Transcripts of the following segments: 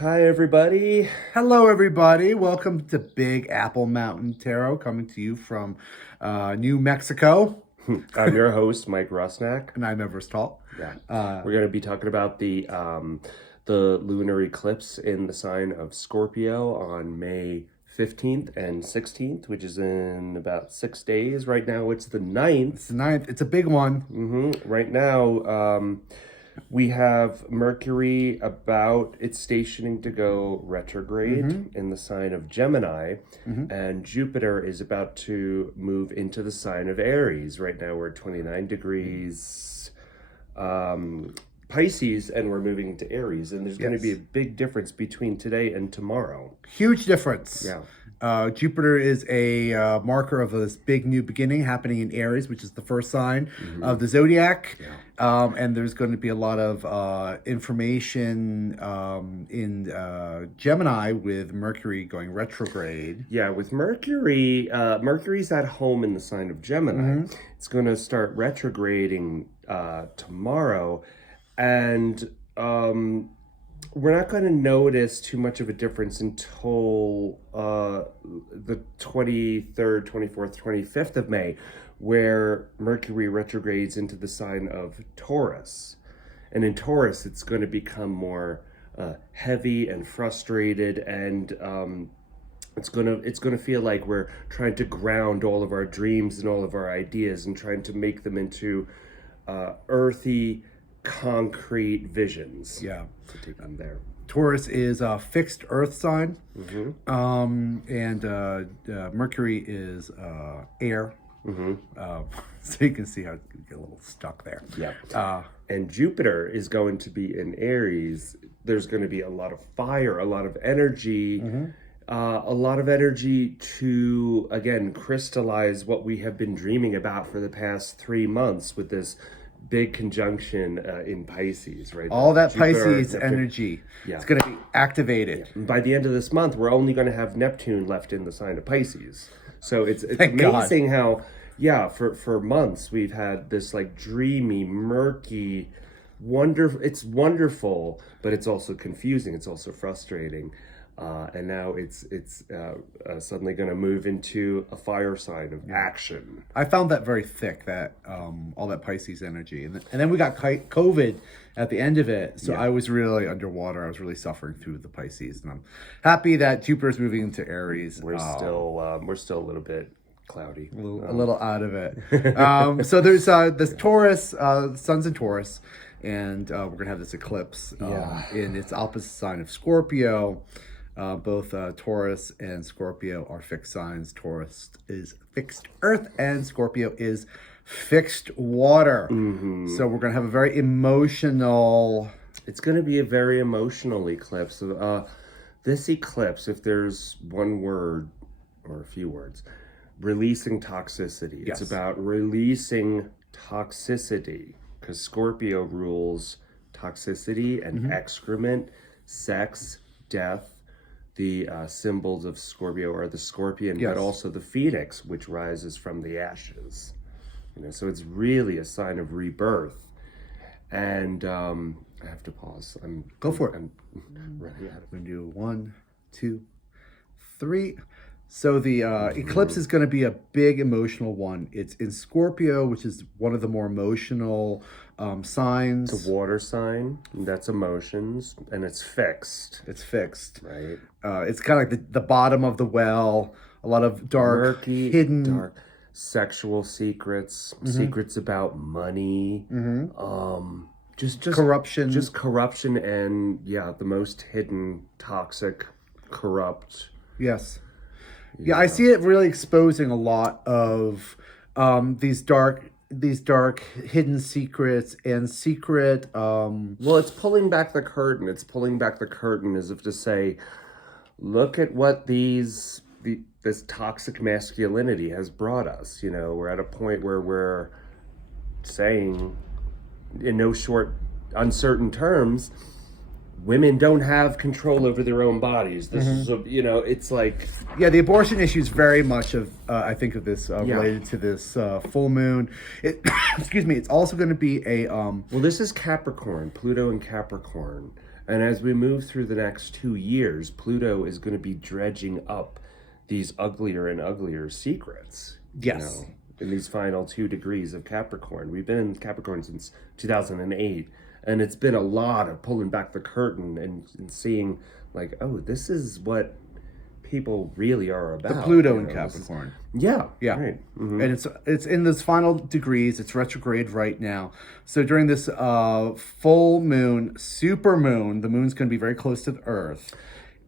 Hi, everybody. Hello, everybody. Welcome to Big Apple Mountain Tarot, coming to you from New Mexico. I'm your host, Mike Rusnak. And I'm Everest Hall. Yeah, we're going to be talking about the lunar eclipse in the sign of Scorpio on May 15th and 16th, which is in about 6 days. Right now, it's the 9th. It's the 9th. It's a big one. Right now, we have Mercury it's stationing to go retrograde in the sign of Gemini, and Jupiter is about to move into the sign of Aries. Right now we're at 29 degrees Pisces, and we're moving into Aries, and there's going to be a big difference between today and tomorrow. Huge difference. Yeah. Jupiter is a marker of this big new beginning happening in Aries, which is the first sign of the zodiac. Yeah. And there's going to be a lot of information in Gemini with Mercury going retrograde. Yeah, with Mercury, Mercury's at home in the sign of Gemini. It's going to start retrograding tomorrow, and we're not going to notice too much of a difference until the 23rd, 24th, 25th of May, where Mercury retrogrades into the sign of Taurus. And in Taurus, it's going to become more heavy and frustrated, and it's going to feel like we're trying to ground all of our dreams and all of our ideas and trying to make them into earthy, concrete visions. Yeah. To take them there. Taurus is a fixed earth sign, and Mercury is air. So you can see how it can get a little stuck there. Yeah. And Jupiter is going to be in Aries. There's going to be a lot of fire, a lot of energy, a lot of energy to, again, crystallize what we have been dreaming about for the past 3 months with this big conjunction in Pisces, right? All that Jupiter, Pisces Neptune. Energy. Yeah. It's going to be activated. Yeah. By the end of this month, we're only going to have Neptune left in the sign of Pisces. So it's Thank amazing how, for months we've had this like dreamy, murky, it's wonderful, but it's also confusing. It's also frustrating. And now it's suddenly going to move into a fire sign of action. I found that very thick, that all that Pisces energy. And then we got COVID at the end of it. So I was really underwater. I was really suffering through the Pisces. And I'm happy that Jupiter's moving into Aries. We're still a little bit cloudy. A little out of it. So there's this Taurus, sun's in Taurus. And we're going to have this eclipse in its opposite sign of Scorpio. Both Taurus and Scorpio are fixed signs. Taurus is fixed earth and Scorpio is fixed water. So we're going to have a very emotional... It's going to be a very emotional eclipse. This eclipse, if there's one word or a few words, releasing toxicity. Yes. It's about releasing toxicity, because Scorpio rules toxicity and excrement, sex, death. The symbols of Scorpio are the scorpion, but also the phoenix, which rises from the ashes. So it's really a sign of rebirth. And I have to pause. Go for it. I'm running out of. We're going to do 1, 2, 3. So the eclipse is going to be a big emotional one. It's in Scorpio, which is one of the more emotional signs. It's a water sign. That's emotions, and it's fixed. It's fixed. Right. It's kind of like the bottom of the well. A lot of dark, murky, hidden... dark sexual secrets, secrets about money, just corruption. Just corruption and, the most hidden, toxic, corrupt... Yes. Yeah, I see it really exposing a lot of these dark hidden secrets and secret... Well, it's pulling back the curtain. It's pulling back the curtain as if to say, look at what this toxic masculinity has brought us. We're at a point where we're saying, in no short, uncertain terms, women don't have control over their own bodies. This is, it's like... Yeah, the abortion issue is very much of, I think of this related to this full moon. Excuse me, it's also going to be a... Well, this is Capricorn, Pluto in Capricorn. And as we move through the next 2 years, Pluto is going to be dredging up these uglier and uglier secrets. Yes. In these final 2 degrees of Capricorn. We've been in Capricorn since 2008, and it's been a lot of pulling back the curtain and seeing, like, oh, this is what people really are about. The Pluto in Capricorn. Yeah. Right. Mm-hmm. And it's in those final degrees. It's retrograde right now. So during this full moon, super moon, the moon's going to be very close to the Earth.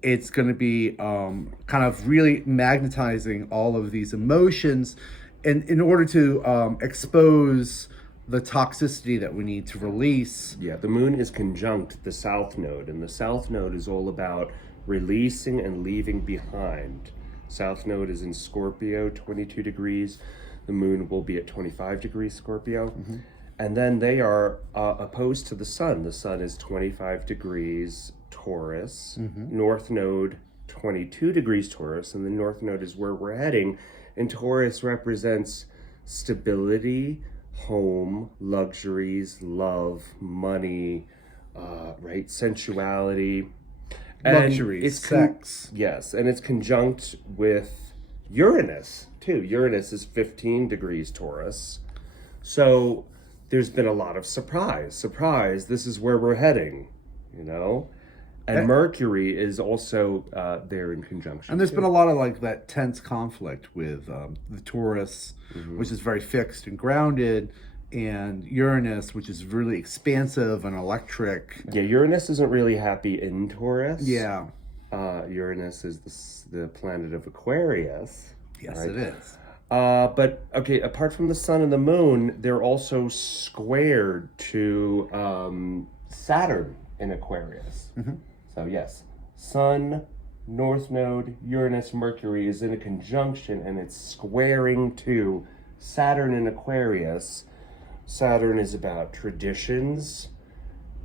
It's going to be kind of really magnetizing all of these emotions, and in order to expose the toxicity that we need to release. Yeah, the moon is conjunct the South Node, and the South Node is all about releasing and leaving behind. South Node is in Scorpio, 22 degrees. The moon will be at 25 degrees Scorpio. Mm-hmm. And then they are opposed to the sun. The sun is 25 degrees Taurus. Mm-hmm. North Node, 22 degrees Taurus. And the North Node is where we're heading. And Taurus represents stability, home, luxuries, love, money, right? Sensuality. Luxury, sex. Yes, and it's conjunct with Uranus, too. Uranus is 15 degrees Taurus. So there's been a lot of surprise. Surprise, this is where we're heading, And Mercury is also there in conjunction. And there's been a lot of like that tense conflict with the Taurus, mm-hmm. which is very fixed and grounded, and Uranus, which is really expansive and electric. Yeah, Uranus isn't really happy in Taurus. Yeah. Uranus is the planet of Aquarius. Yes, right? It is. But, okay, apart from the sun and the moon, they're also squared to Saturn in Aquarius. Mm-hmm. So, yes, Sun, North Node, Uranus, Mercury is in a conjunction, and it's squaring to Saturn in Aquarius. Saturn is about traditions,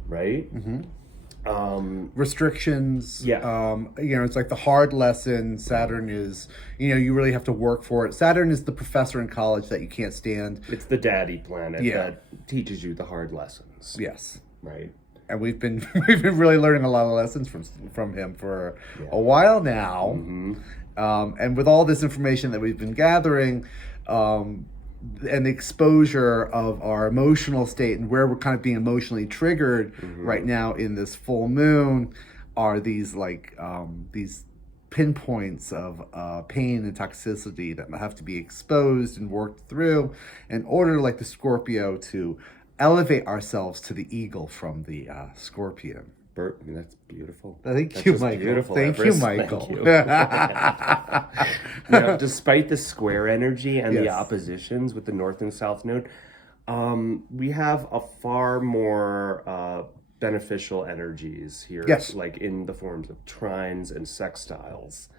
right? Mm-hmm. Restrictions. Yeah. It's like the hard lesson. Saturn is, you really have to work for it. Saturn is the professor in college that you can't stand. It's the daddy planet that teaches you the hard lessons. Yes. Right. And we've been really learning a lot of lessons from him for a while now. Mm-hmm. And with all this information that we've been gathering, and the exposure of our emotional state and where we're kind of being emotionally triggered mm-hmm. right now in this full moon are these these pinpoints of pain and toxicity that have to be exposed and worked through in order, like the Scorpio, to elevate ourselves to the eagle from the scorpion. Bert, that's beautiful. Thank you, Michael. Beautiful, Thank you, Michael. Thank you. Despite the square energy and the oppositions with the North and South Node, we have a far more beneficial energies here, like in the forms of trines and sextiles.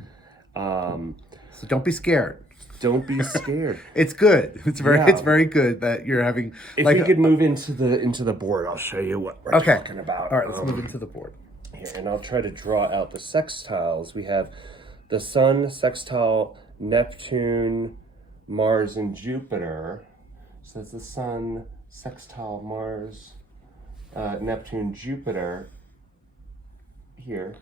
So don't be scared. Don't be scared. It's good. It's very good that you're having. If we could move into the board, I'll show you what we're talking about. All right, let's move into the board. Here, and I'll try to draw out the sextiles. We have the Sun sextile Neptune, Mars, and Jupiter. So that's the Sun sextile Mars, Neptune, Jupiter. Here.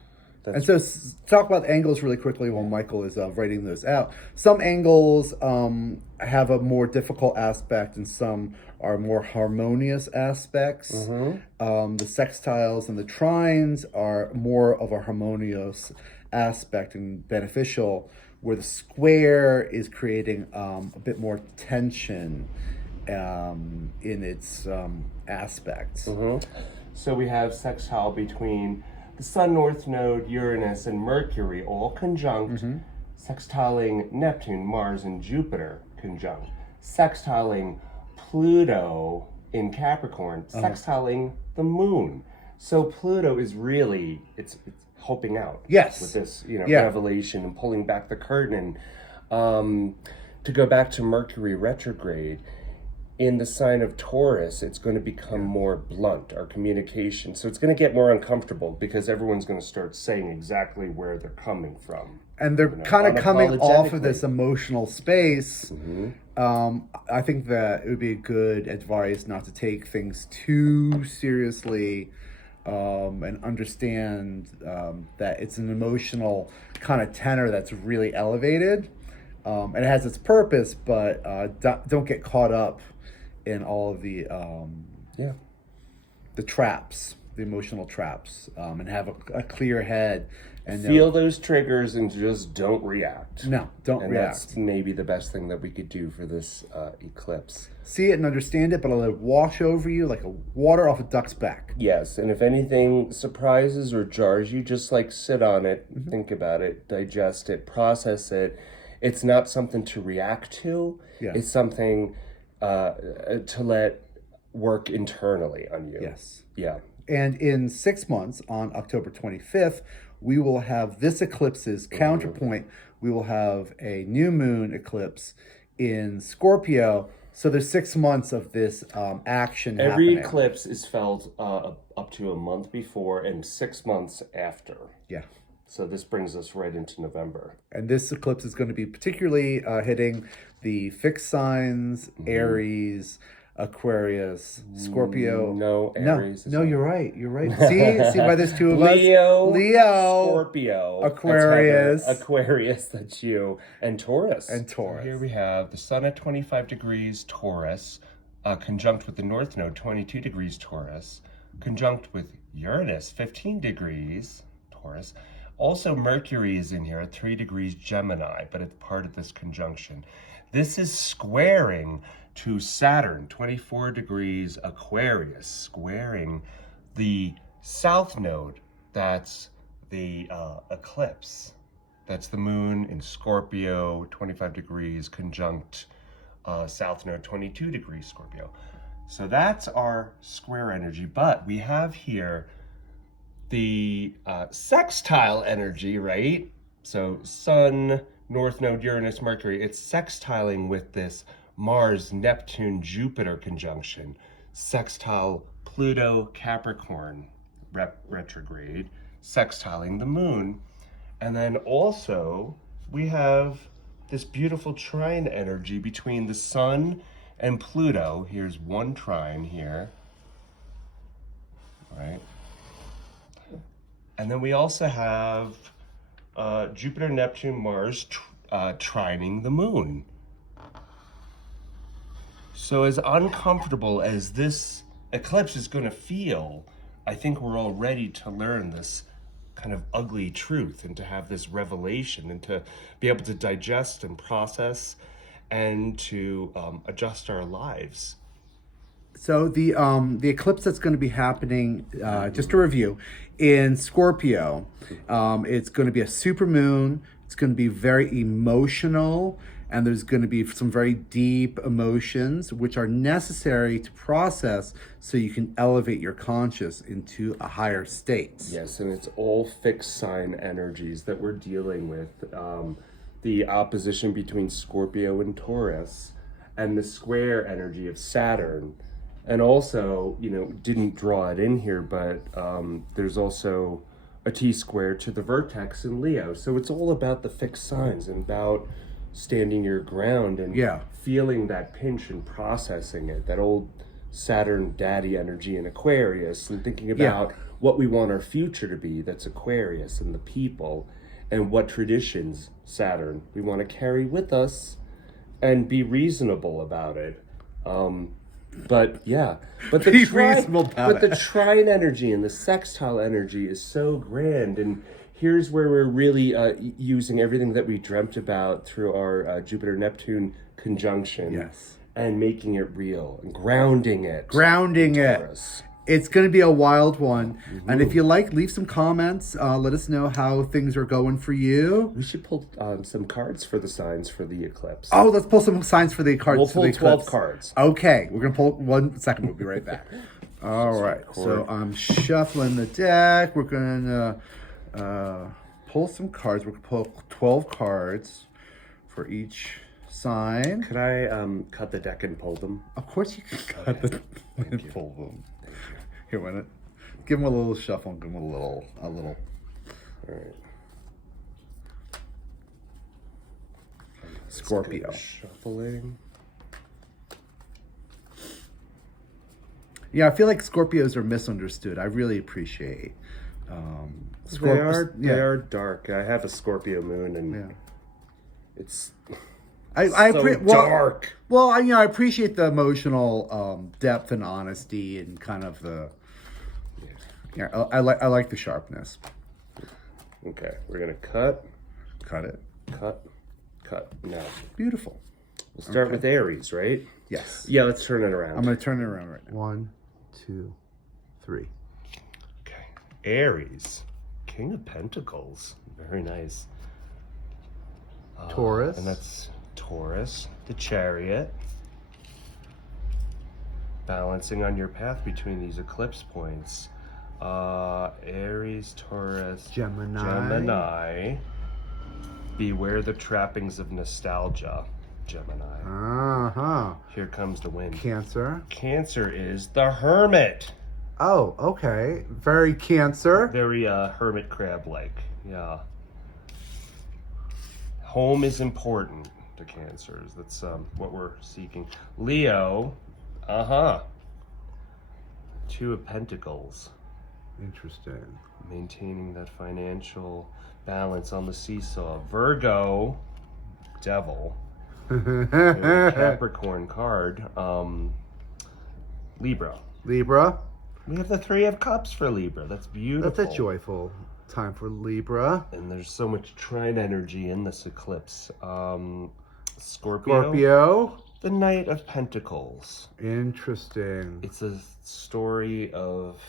And so talk about angles really quickly while Michael is writing those out. Some angles have a more difficult aspect and some are more harmonious aspects. Mm-hmm. The sextiles and the trines are more of a harmonious aspect and beneficial, where the square is creating a bit more tension in its aspects. Mm-hmm. So we have sextile between the Sun, North Node, Uranus, and Mercury all conjunct, mm-hmm. sextiling Neptune, Mars, and Jupiter conjunct, sextiling Pluto in Capricorn, sextiling the Moon. So Pluto is really, it's helping out with this, revelation and pulling back the curtain. To go back to Mercury retrograde, in the sign of Taurus, it's going to become more blunt, our communication. So it's going to get more uncomfortable because everyone's going to start saying exactly where they're coming from. And they're kind of coming off of this emotional space. Mm-hmm. I think that it would be good advice not to take things too seriously. and understand that it's an emotional kind of tenor that's really elevated. And it has its purpose, but don't get caught up in all of Yeah. the traps, the emotional traps, and have a clear head and Feel those triggers and just don't react. No, don't and react. That's maybe the best thing that we could do for this eclipse. See it and understand it, but let it wash over you like a water off a duck's back. Yes, and if anything surprises or jars you, just like sit on it, think about it, digest it, process it. It's not something to react to. Yeah. It's something to let work internally on you. Yes. Yeah. And in 6 months, on October 25th, we will have this eclipse's counterpoint. We will have a new moon eclipse in Scorpio. So there's 6 months of this action Every happening. eclipse is felt up to a month before and 6 months after. Yeah. So this brings us right into November. And this eclipse is going to be particularly hitting the fixed signs, Aries, Aquarius, Scorpio. No, Aries. No, you're right. You're right. See why there's two of us? Leo, Scorpio, Aquarius. That's Aquarius, that's you, and Taurus. So here we have the Sun at 25 degrees Taurus, conjunct with the North Node, 22 degrees Taurus, conjunct with Uranus, 15 degrees Taurus. Also, Mercury is in here at 3 degrees Gemini, but it's part of this conjunction. This is squaring to Saturn, 24 degrees Aquarius, squaring the South Node. That's the eclipse. That's the moon in Scorpio, 25 degrees, conjunct South Node, 22 degrees Scorpio. So that's our square energy, but we have here the sextile energy, right? So Sun, North Node, Uranus, Mercury, it's sextiling with this Mars, Neptune, Jupiter conjunction, sextile Pluto, Capricorn, retrograde, sextiling the moon. And then also we have this beautiful trine energy between the Sun and Pluto. Here's one trine here, right? And then we also have Jupiter, Neptune, Mars trining the moon. So as uncomfortable as this eclipse is going to feel, I think we're all ready to learn this kind of ugly truth and to have this revelation and to be able to digest and process and to adjust our lives. So the eclipse that's going to be happening, just to review, in Scorpio, it's going to be a supermoon. It's going to be very emotional, and there's going to be some very deep emotions which are necessary to process so you can elevate your conscious into a higher state. Yes, and it's all fixed sign energies that we're dealing with. The opposition between Scorpio and Taurus, and the square energy of Saturn. And also, didn't draw it in here, but there's also a T-square to the vertex in Leo. So it's all about the fixed signs and about standing your ground and feeling that pinch and processing it. That old Saturn daddy energy in Aquarius, and thinking about what we want our future to be. That's Aquarius, and the people, and what traditions, Saturn, we want to carry with us and be reasonable about it. But the trine energy and the sextile energy is so grand, and here's where we're really using everything that we dreamt about through our Jupiter-Neptune conjunction, and making it real and grounding it. It's going to be a wild one. And if you like, leave some comments. Let us know how things are going for you. We should pull some cards for the signs for the eclipse. Oh, let's pull some signs for the cards. We'll pull 12 cards. Okay, we're going to pull 1 second. We'll be right back. All right, so I'm shuffling the deck. We're going to pull some cards. We're going to pull 12 cards for each sign. Could I cut the deck and pull them? Of course you can cut the and pull them. Here, why not? Give them a little shuffle and give them a little. All right. Scorpio. Shuffling. Yeah, I feel like Scorpios are misunderstood. I really appreciate. They are dark. I have a Scorpio moon, and it's dark. Well, I appreciate the emotional depth and honesty and kind of the. Yeah, I like the sharpness. Okay, we're gonna cut it. Cut. Now, Beautiful. we'll start with Aries, right? Yes. Yeah, let's turn it around. I'm going to turn it around right now. 1, 2, 3. Okay, Aries, King of Pentacles, very nice. Taurus. And that's Taurus, the Chariot. Balancing on your path between these eclipse points. Aries, Taurus, Gemini. Beware the trappings of nostalgia, Gemini. Here comes the wind. Cancer. Cancer is the Hermit. Oh, okay. Very Cancer. Very hermit crab-like, yeah. Home is important to Cancers. That's what we're seeking. Leo, Two of Pentacles. Interesting. Maintaining that financial balance on the seesaw. Virgo, Devil. Capricorn card. Libra. Libra. We have the Three of Cups for Libra. That's beautiful. That's a joyful time for Libra. And there's so much trine energy in this eclipse. Scorpio. Scorpio. The Knight of Pentacles. Interesting. It's a story of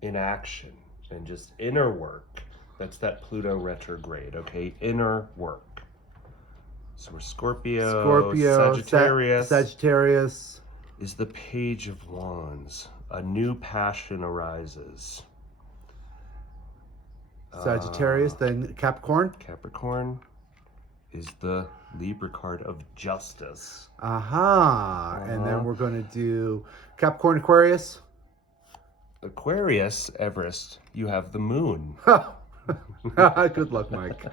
inaction and just inner work. That's that Pluto retrograde, okay? Inner work. So we're Scorpio, Sagittarius. Sagittarius is the Page of Wands. A new passion arises. Sagittarius, then Capricorn. Capricorn is the Libra card of justice. And then we're going to do Capricorn, Aquarius. Aquarius, Everest, you have the moon. Good luck, Mike.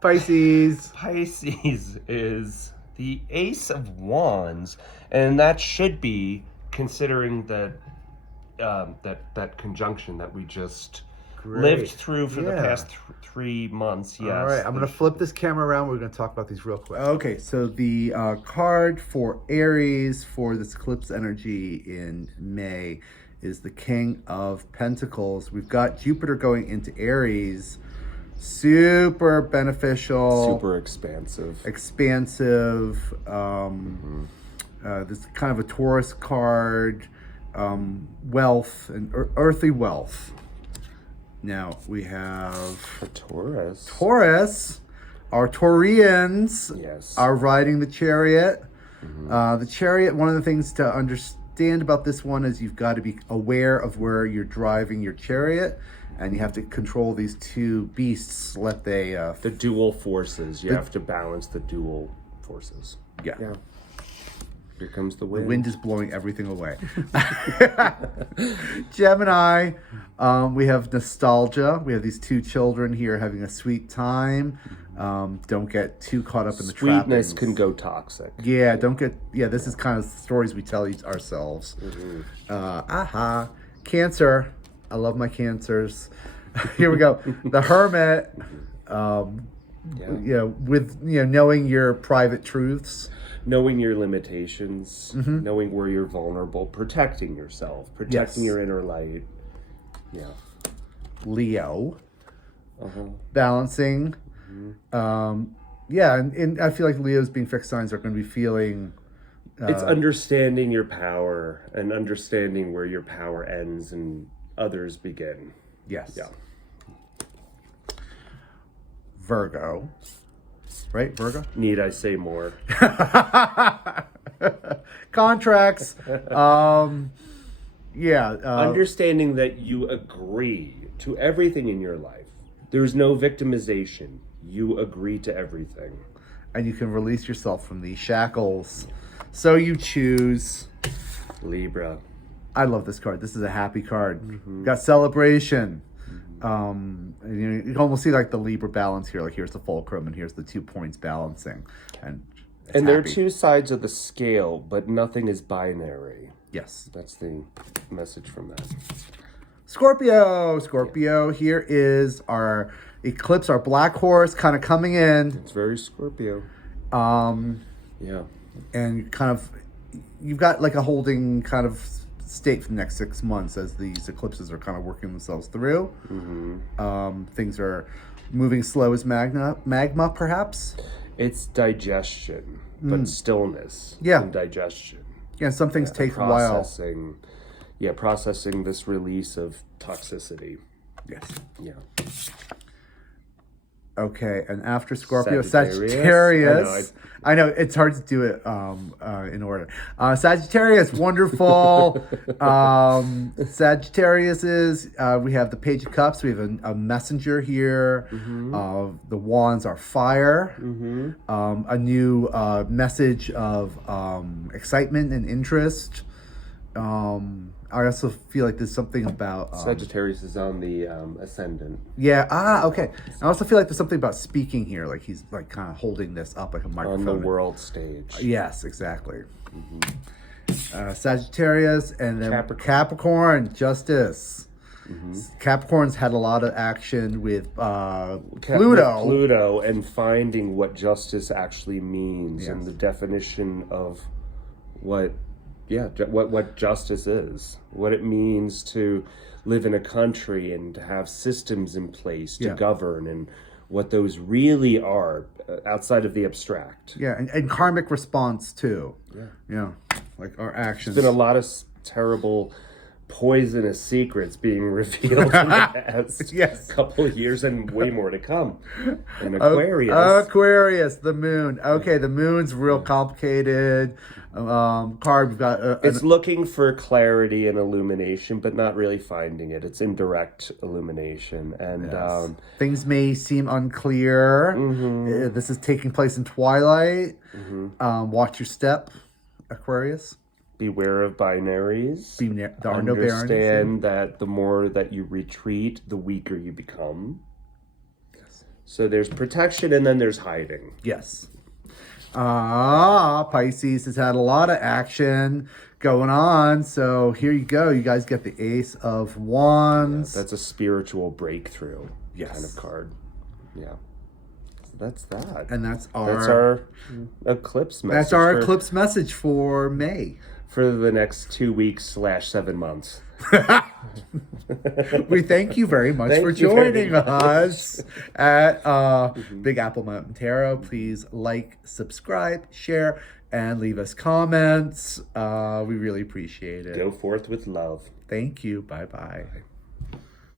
Pisces. Pisces is the Ace of Wands, and that should be, considering that that conjunction that we just lived through for the past 3 months. Yes. All right, I'm going to flip this camera around. We're going to talk about these real quick. Okay, so the card for Aries for this eclipse energy in May is the King of Pentacles. We've got Jupiter going into Aries. Super beneficial. Super expansive. This is kind of a Taurus card. Wealth and earthly wealth. Now we have Taurus. Our Taurians are riding the Chariot. The Chariot, one of the things to understand about this one is you've got to be aware of where you're driving your chariot, and you have to control these two beasts. The dual forces. You have to balance the dual forces. Yeah. Here comes the wind. The wind is blowing everything away. Gemini, we have nostalgia. We have these two children here having a sweet time. Don't get too caught up in the trappings. Sweetness can go toxic. Yeah, this is kind of stories we tell ourselves. Cancer. I love my Cancers. Here we go. The Hermit. Knowing your private truths. Knowing your limitations, knowing where you're vulnerable, protecting yourself, protecting your inner light. Yeah. Leo. Balancing. And I feel like Leo's being fixed signs are going to be feeling... it's understanding your power and understanding where your power ends and others begin. Yes. Yeah. Virgo. Right, Virgo? Need I say more? Contracts. Understanding that you agree to everything in your life. There's no victimization. You agree to everything. And you can release yourself from these shackles. So you choose. Libra. I love this card. This is a happy card. Got celebration. You can almost see like the Libra balance here. Like here's the fulcrum and here's the 2 points balancing. And there are two sides of the scale, but nothing is binary. Yes. That's the message from that. Scorpio. Here is our eclipse, our black horse, kind of coming in. It's very Scorpio. Yeah. And kind of, you've got like a holding kind of state for the next 6 months as these eclipses are kind of working themselves through. Things are moving slow as magma, perhaps. It's digestion, but stillness. Yeah. And digestion. Yeah, some things take a while. Processing this release of toxicity. Yes. Yeah. Okay, and after Scorpio, Sagittarius. Sagittarius. I know it's hard to do it in order. Sagittarius, wonderful. Sagittarius is, we have the Page of Cups. We have a messenger here. The wands are fire. A new message of excitement and interest. I also feel like there's something about Sagittarius is on the ascendant. Yeah. Okay. I also feel like there's something about speaking here, like he's like kind of holding this up like a microphone On the world stage. Yes, exactly. Sagittarius, and then Capricorn, justice. Capricorn's had a lot of action with Pluto, and finding what justice actually means and the definition of what justice is, what it means to live in a country and to have systems in place to govern, and what those really are outside of the abstract. Yeah, and karmic response too. Yeah, like our actions. There's been a lot of terrible poisonous secrets being revealed in the past couple of years, and way more to come. And Aquarius, the moon. Okay, the moon's real complicated. Card, we've got it's looking for clarity and illumination, but not really finding it. It's indirect illumination, and things may seem unclear. This is taking place in twilight. Watch your step, Aquarius. Beware of binaries. There are no binaries. Understand that the more that you retreat, the weaker you become. Yes. So there's protection, and then there's hiding. Yes. Pisces has had a lot of action going on. So here you go. You guys get the Ace of Wands. That's a spiritual breakthrough kind of card. Yeah. So that's that. And that's our eclipse message. That's our eclipse message for May. For the next 2 weeks / 7 months. We thank you very much for joining us at Big Apple Mountain Tarot. Please like, subscribe, share, and leave us comments. We really appreciate it. Go forth with love. Thank you. Bye-bye.